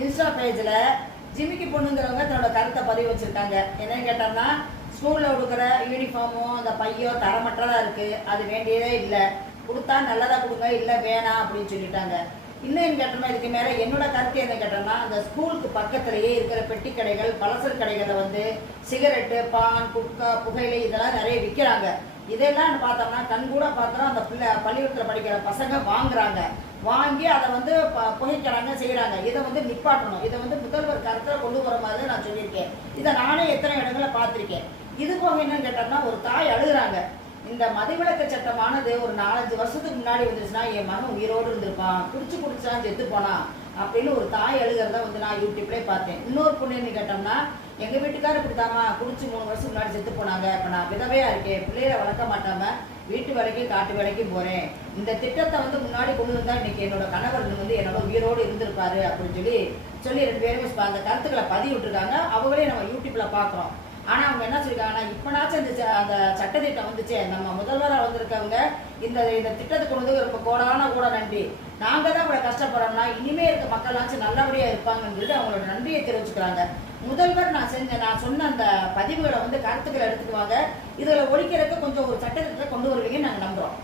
Insta பேஜில் ஜிமிக்கி பொண்ணுங்கிறவங்க தன்னோட கருத்தை பதிவு வச்சுருக்காங்க. என்னன்னு கேட்டோம்னா, ஸ்கூலில் கொடுக்குற யூனிஃபார்மும் அந்த பையோ தரமற்றதாக இருக்குது, அது வேண்டியதே இல்லை, கொடுத்தா நல்லதாக கொடுங்க, இல்லை வேணாம் அப்படின்னு சொல்லிட்டாங்க. இன்னும் கேட்டோம்னா, இதுக்கு மேலே என்னோட கருத்து என்ன கேட்டோம்னா, அந்த ஸ்கூலுக்கு பக்கத்துலேயே இருக்கிற பெட்டி கடைகள், பலசர கடைகளில் வந்து சிகரெட்டு, பான், குட்கா, புகையிலை இதெல்லாம் நிறைய விற்கிறாங்க. இதெல்லாம் பார்த்தோம்னா கண்கூட பார்த்தோம் அந்த பள்ளிக்கூடத்தில் படிக்கிற பசங்க வாங்குறாங்க, வாங்கி அதை வந்து புகைக்கிறாங்க, செய்கிறாங்க. இதை வந்து நிப்பாட்டணும். இதை வந்து முதல்வர் கருத்தில் கொண்டு வர மாதிரி நான் சொல்லியிருக்கேன். இதை நானே எத்தனை இடங்களில் பார்த்துருக்கேன். இது போக என்னன்னு கேட்டோம்னா, ஒரு தாய் அழுகுறாங்க. இந்த மதுவிலக்கு சட்டமானது ஒரு 4-5 வருஷத்துக்கு முன்னாடி வந்துச்சுன்னா என் மகன் உயிரோடு இருந்திருப்பான், குடிச்சான் செத்து போனான் அப்படின்னு ஒரு தாய் அழுகிறத வந்து நான் யூடியூப்லேயே பார்த்தேன். இன்னொரு பொண்ணுன்னு கேட்டோம்னா, எங்கள் வீட்டுக்காரர் இப்படித்தாமா குடிச்சு 3 வருஷத்துக்கு முன்னாடி செத்து போனாங்க, இப்போ நான் விதவையா இருக்கேன், பிள்ளைகளை வளர்க்க மாட்டாம வீட்டு வேலைக்கும் காட்டு வேலைக்கும் போகிறேன், இந்த திட்டத்தை வந்து முன்னாடி கொண்டு வந்தால் இன்னைக்கு என்னோட கணவர் வந்து என்னோட உயிரோடு இருந்திருப்பாரு அப்படின்னு சொல்லி 2 பேருமே அந்த கருத்துக்களை பதிவு விட்டுருக்காங்க. அவங்களே நம்ம யூடியூப்ல பார்க்குறோம். ஆனால் அவங்க என்ன சொல்லியிருக்காங்கன்னா, இப்போனாச்சும் அந்த சட்டத்திட்டம் வந்துச்சு, நம்ம முதல்வராக வந்திருக்கவங்க இந்த திட்டத்தை கொண்டு வந்து இப்போ கூட நன்றி, நாங்கள் தான் இவ்வளோ கஷ்டப்படுறோம்னா இனிமே இருக்க மக்களாச்சும் நல்லபடியாக இருப்பாங்கன்னு சொல்லி அவங்களோட நன்றியை தெரிவிச்சுக்கிறாங்க. முதல்வர் நான் சொன்ன அந்த பதிவுகளை வந்து கருத்துக்களை எடுத்துக்குவாங்க. இதில் ஒழிக்கிறதுக்கு கொஞ்சம் ஒரு சட்டத்திட்டத்தை கொண்டு வருவீங்கன்னு நாங்கள் நம்புகிறோம்.